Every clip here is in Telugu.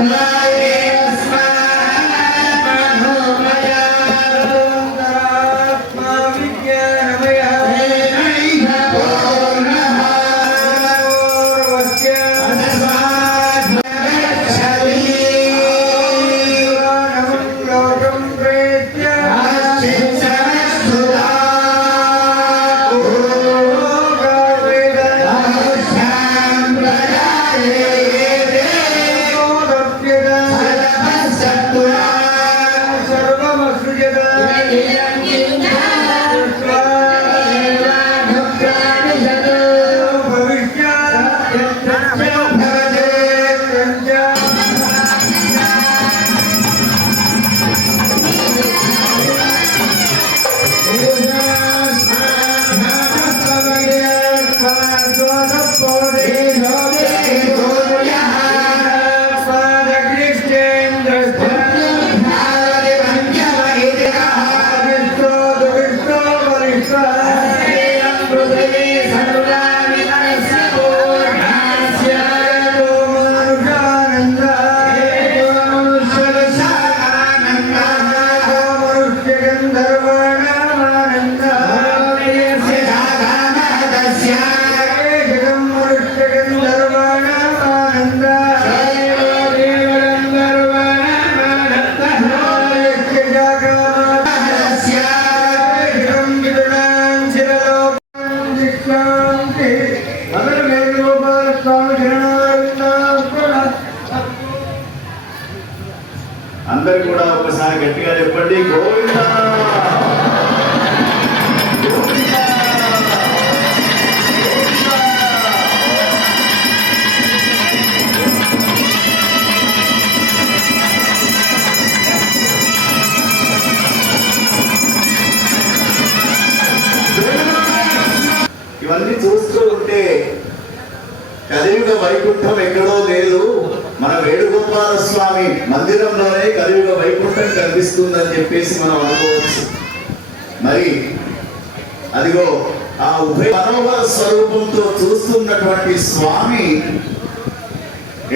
Amen.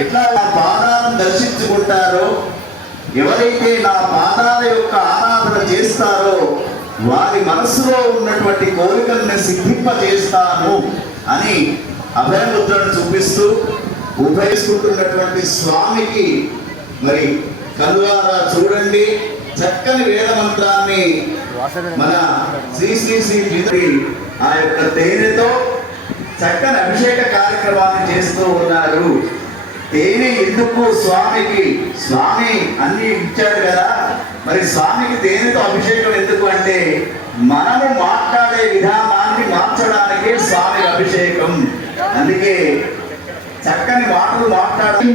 ఎట్లా నా పాదాలను దర్శించుకుంటారో ఎవరైతే నా పాదాల యొక్క ఆరాధన చేస్తారో వారి మనసులో ఉన్నటువంటి కోరికలను సిద్ధింపజేస్తాను అని అభయముద్రను చూపిస్తూ ఉపయోగించుకుంటున్నటువంటి స్వామికి మరి కలువారా చూడండి. చక్కని వేద మంత్రాన్ని మన శ్రీ శ్రీ శ్రీ ఆ యొక్క తేనెతో చక్కని అభిషేక కార్యక్రమాన్ని చేస్తూ ఉన్నారు. తేనె ఎందుకు స్వామికి? స్వామి అన్ని ఇచ్చాడు కదా. మరి స్వామికి తేనెతో అభిషేకం ఎందుకు అంటే మనము మాట్లాడే విధానాన్ని మార్చడానికే స్వామి అభిషేకం. అందుకే చక్కని మాటలు మాట్లాడాలి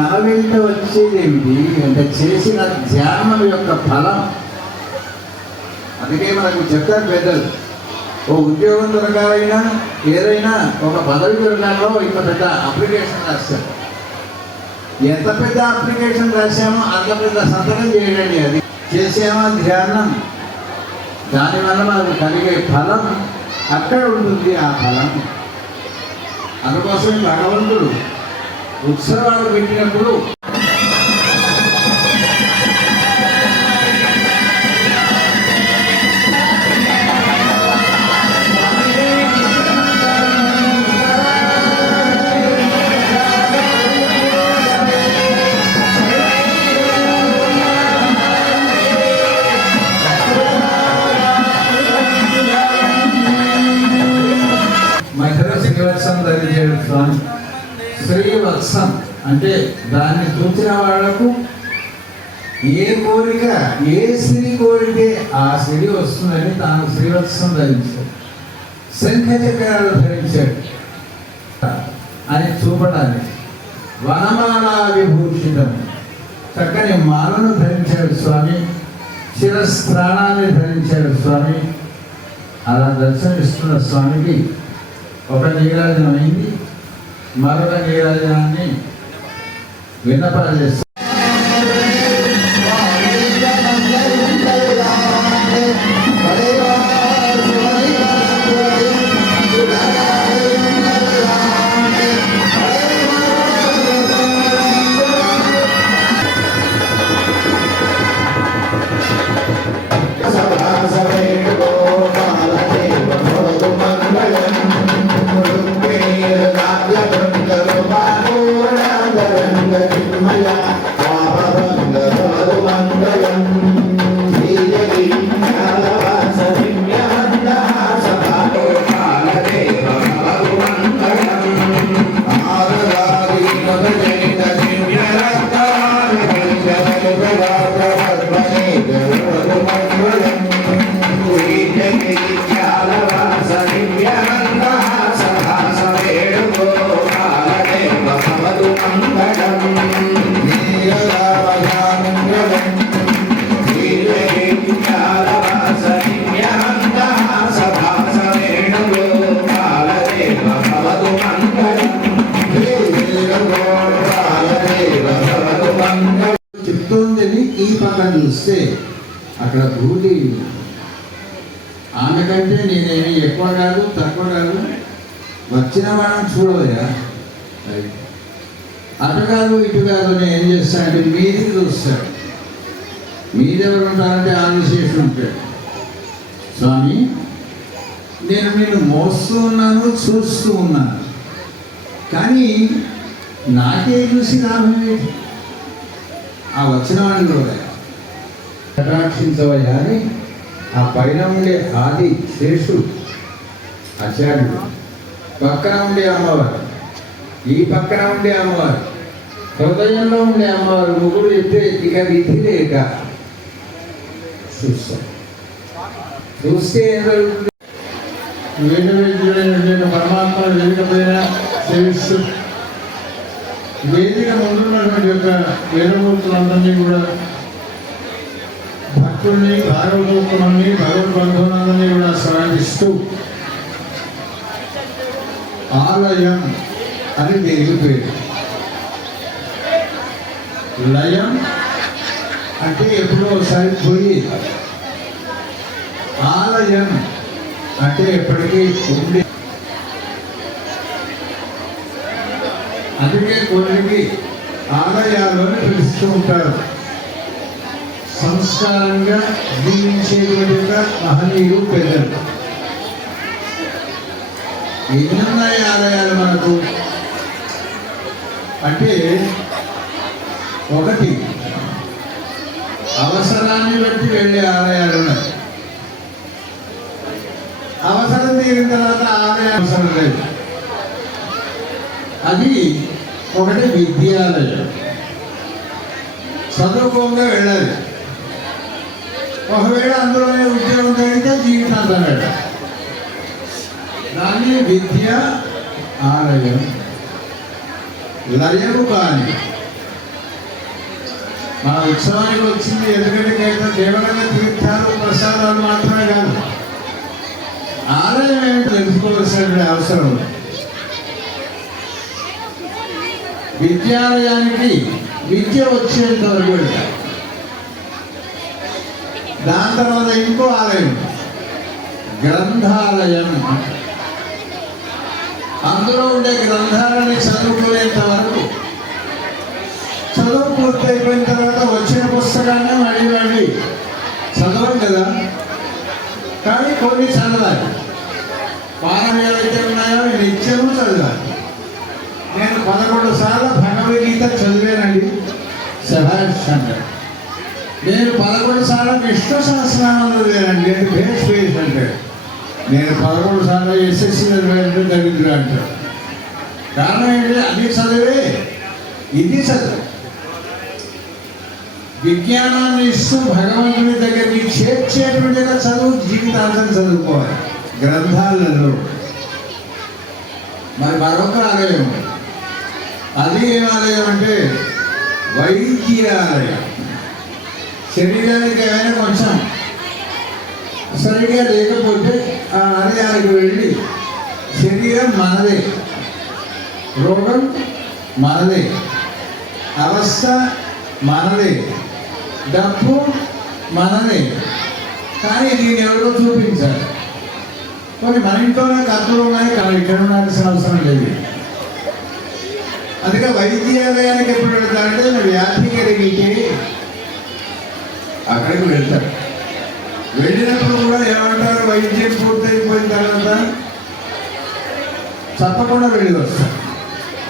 మన వెంట వచ్చేదేమిటి అంటే చేసిన ధ్యానం యొక్క ఫలం. అందుకే మనకు చెప్తారు పెద్దలు ఓ ఉద్యోగం దొరకాలైనా ఏదైనా ఒక పదవి దొరకాలో ఇంత పెద్ద అప్లికేషన్ రాస్తారు ఎంత పెద్ద అప్లికేషన్ రాసామో అంత పెద్ద సంతకం చేయండి అది. చేసామా ధ్యానం? దానివల్ల మనకు కలిగే ఫలం అక్కడ ఉంటుంది ఆ ఫలం. అందుకోసం భగవంతుడు ఉత్సవాలు పెట్టినప్పుడు కోరిక ఏ స్త్రీ కోరితే ఆ స్త్రీ వస్తుందని తాను శ్రీవత్సం ధరించాడు. శంఖ చక్రాలు ధరించాడు. అని చూపడానికి వనమాల విభూషితం చక్కని మాలను ధరించాడు స్వామి. శిరస్త్రాణాన్ని ధరించాడు స్వామి. అలా దర్శనమిస్తున్న స్వామికి ఒక నీరాజనం అయింది. మరొక నీరాజనాన్ని విన్నపాలు చేస్తారు అక్కడ ఆమె కంటే నేనేమి ఎక్కువ కాదు తక్కువ కాదు. వచ్చిన వాళ్ళని చూడవయ్యా. అటు కాదు ఇటు కాదు నేను ఏం చేస్తానంటే మీది చూస్తాడు. మీరెవరు ఉంటారంటే ఆదిశేషుడు ఉంటాడు స్వామి నేను మీరు మోస్తూ ఉన్నాను చూస్తూ ఉన్నాను. కానీ నాకే చూసి లాభం ఏంటి? ఆ వచ్చిన వాళ్ళు కూడా కటాక్షించవయ్యా అని ఆ పైన ఉండే ఆది శేషుడు ఆచార్యుడు. పక్కన ఉండే అమ్మవారు. ఈ పక్కన ఉండే అమ్మవారు. హృదయంలో ఉండే అమ్మవారు ముగ్గురు చెప్తే ఇక విధి లేక చూస్తాం. చూస్తే ఏం జరుగుతుంది వేద వైద్యుడైన పరమాత్మ వేదిక పైన సేవిస్తూ వేదిక ముందున్నటువంటి యొక్క వేదమూర్తులందరినీ కూడా భక్తుల్ని భాగవతోత్తమాన్ని భగవద్ బంధువులందరినీ కూడా స్మరణిస్తూ ఆలయం అని దీనికి పేరు లయం అంటే ఎప్పుడో ఒకసారి పోయి ఆలయం అంటే ఎప్పటికీ ఉండి అందుకే కొన్నికి ఆలయాలు అని పిలుస్తూ ఉంటారు. సంస్కారంగా జీవించేటువంటి యొక్క మహనీయులు పెద్దలు ఎన్నున్నాయి ఆలయాలు మనకు అంటే ఒకటి అవసరాన్ని బట్టి వెళ్ళే ఆలయాలు ఉన్నాయి అవసరం తీరిన తర్వాత ఆలయం అవసరం లేదు అది ఒకటి విద్యాలయం చదువుకోగా వెళ్ళాలి ఒకవేళ అందులోనే ఉద్యోగం కలిగితే జీవితాంతం వేట దాన్ని విద్య ఆలయం లయము కాని మన ఉత్సవానికి వచ్చింది ఎందుకంటే కేవలం కేవలంగా తీర్థాలు ప్రసాదాలు మాత్రమే కాదు. ఆలయం ఏమిటో తెలుసుకోవాల్సిన అవసరం ఉంది. విద్యాలయానికి విద్య వచ్చేంత వరకు వెళ్తారు దాని తర్వాత ఇంకో ఆలయం. గ్రంథాలయం. అందులో ఉండే గ్రంథాలని చదువుకునేంత వరకు చదువు పూర్తయిపోయిన తర్వాత వచ్చిన పుస్తకాన్ని మళ్ళీ మళ్ళీ చదవం కదా? కానీ కొన్ని చదవాలి. పారాయణాలు అయితే ఉన్నాయో? నిత్యము చదవాలి. నేను పదకొండు సార్లు భగవద్గీత చదివానండి. సభాష్ అంటాడు నేను పదకొండు సార్లు విష్ణు సహస్రనామం చదివానండి. అంటే భేష్ భేష్ అంటాడు నేను పదకొండు సార్లు ఎస్ఎస్సి చదివానంటే దరిద్ర అంటాడు కారణం ఏంటి? అది చదివే. ఇది చదువు. విజ్ఞానాన్ని ఇస్తూ భగవంతుని దగ్గరికి చేర్చేటువంటిగా చదువు జీవితాంతం చదువుకోవాలి. గ్రంథాలలో. మరి మరొక ఆలయం. అది ఏం ఆలయం అంటే? వైద్య ఆలయం. శరీరానికి ఏమైనా కొంచెం సరిగా లేకపోతే ఆ ఆలయానికి వెళ్ళి శరీరం మనదే. రోగం మనదే. అవస్థ మనదే. డబ్బు మనదే. కానీ దీన్ని ఎవరో చూపించాలి కొన్ని మన ఇంట్లోనే కత్తులు ఉన్నాయి కానీ ఇక్కడ ఉండాల్సిన అవసరం లేదు. అందుకే వైద్యాలయానికి ఎప్పుడు వెళ్తారంటే వ్యాధి కలిగితే అక్కడికి వెళ్తాడు వెళ్ళినప్పుడు కూడా ఏమంటారు? వైద్యం పూర్తయిపోయిన తర్వాత తప్పకుండా వెళ్ళి వస్తారు.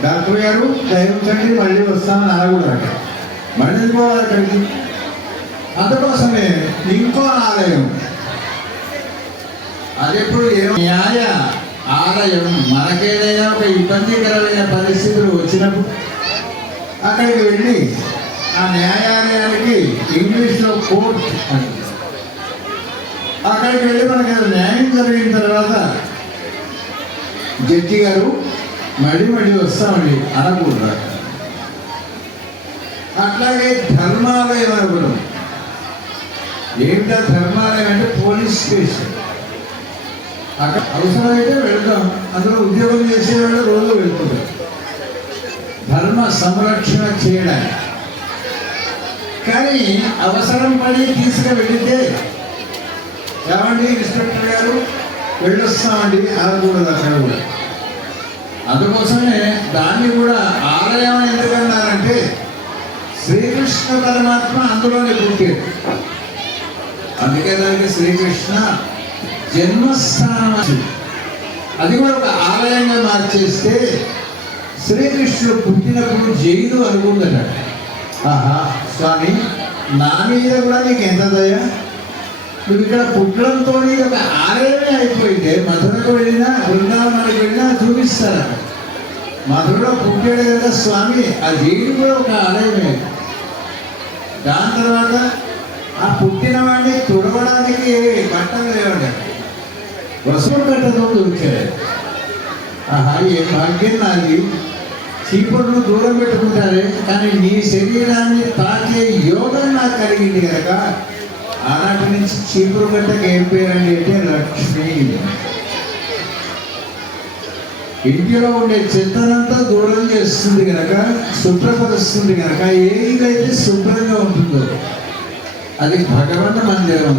డాక్టర్ గారు దయవుంచండి మళ్ళీ వస్తామని అనకూడదు మళ్ళీ పోవాలి అక్కడికి. అందుకోసమే ఇంకో ఆలయం. అది ఎప్పుడు ఏ- న్యాయ ఆలయం? మనకేదైనా ఒక ఇబ్బందికరమైన పరిస్థితులు వచ్చినప్పుడు అక్కడికి వెళ్ళి ఆ న్యాయాలయానికి ఇంగ్లీష్లో కోర్ట్ అని. అక్కడికి వెళ్ళి మనకి న్యాయం జరిగిన తర్వాత జడ్జి గారు మళ్ళీ మళ్ళీ వస్తామండి అనకూడదు అట్లాగే ధర్మాలయం అనుకున్నాం ఏమిటా ధర్మాలయం అంటే పోలీస్ స్టేషన్. అక్కడ అవసరమైతే వెళ్తాం అందులో ఉద్యోగం చేసేవాళ్ళు రోజు వెళ్తుంటారు ధర్మ సంరక్షణ చేయడానికి. కానీ అవసరం పడి తీసుకు వెళితే ఏమండి ఇన్స్పెక్టర్ గారు? వెళ్ళొస్తామండి అనకూడదు అక్కడ కూడా. అందుకోసమే దాన్ని కూడా ఆలయం ఎందుకన్నారంటే శ్రీకృష్ణ పరమాత్మ అందులోనే పుట్టాడు. అందుకే దానికి శ్రీకృష్ణ జన్మస్థానం అది కూడా ఒక ఆలయంగా మార్చేస్తే శ్రీకృష్ణుడు పుట్టినప్పుడు జైలు అనుకుందట. ఆహా. స్వామి నా మీద కూడా నీకు ఎంత దయ? నువ్వు ఇక్కడ పుట్టడంతో ఒక ఆలయమే అయిపోయింది. మధురకు వెళ్ళినా బృందావనానికి వెళ్ళినా చూపిస్తారు? మధురలో పుట్టాడు కదా స్వామి ఆ జైలు కూడా ఒక ఆలయమే. దాని తర్వాత ఆ పుట్టిన వాడిని తుడవడానికి బట్టలు లేవండి. వసూలు కట్టతో దొరికాడు ఆహా ఏ భాగ్యం నాది. చీపురును దూరం పెట్టుకుంటారే కానీ నీ శరీరాన్ని తాకే యోగం నాకు కలిగింది కనుక ఆనాటి నుంచి చీపురు గట్టకి ఏం పేరండి అంటే లక్ష్మి. ఇంటిలో ఉండే చెత్తనంతా దూరం చేస్తుంది కనుక శుభ్రపరుస్తుంది కనుక ఏదైతే శుభ్రంగా ఉంటుందో అది భగవంత మందిరం.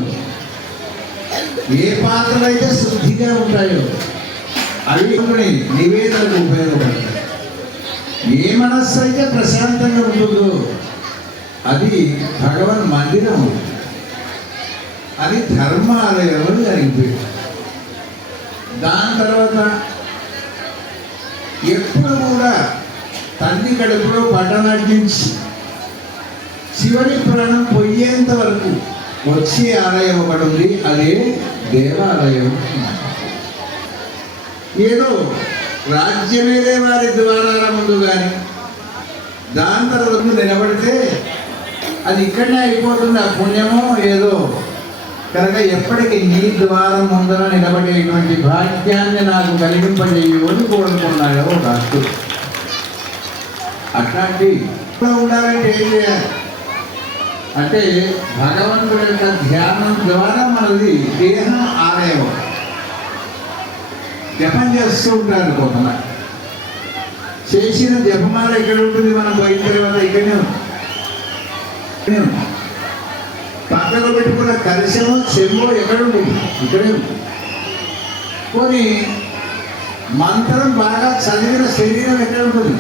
ఏ పాత్రలు అయితే శుద్ధిగా ఉంటాయో అవి కొన్ని నివేదనకు ఉపయోగపడతాయి. ఏ మనస్సు అయితే ప్రశాంతంగా ఉంటుందో అది భగవన్ మందిరం అది ధర్మాలయం అని జరిగిపోయింది దాని తర్వాత ఎప్పుడు కూడా తల్లి కడుపులో పట్టణాటించి చివరి ప్రాణం పోయేంత వరకు వచ్చే ఆలయం ఒకటి ఉంది అదే దేవాలయం. ఏదో రాజ్యమేదే వారి ద్వారాల ముందు కానీ దాని తర్వాత నిలబడితే అది ఇక్కడనే అయిపోతుంది ఆ పుణ్యమో ఏదో. కనుక ఎప్పటికీ నీ ద్వారం ముందర నిలబడేటువంటి భాగ్యాన్ని నాకు కలిగింపజేయు అని కోరుకున్నాయో భక్తుడు అట్లాంటి ఇప్పుడు ఉండాలంటే ఏం చేయాలి? అంటే భగవంతుడి యొక్క ధ్యానం ద్వారా మనది దేహం ఆలయం. జపం చేస్తూ ఉంటారు కొంతమంది. చేసిన జపమాల ఎక్కడ ఉంటుంది మనం పోయిన తర్వాత ఇక్కడనే పక్కన పెట్టుకున్న కలిసమో చెమ్మో ఎక్కడ ఉంటుంది ఇక్కడే పోనీ మంత్రం బాగా చదివిన శరీరం ఎక్కడ ఉంటుంది?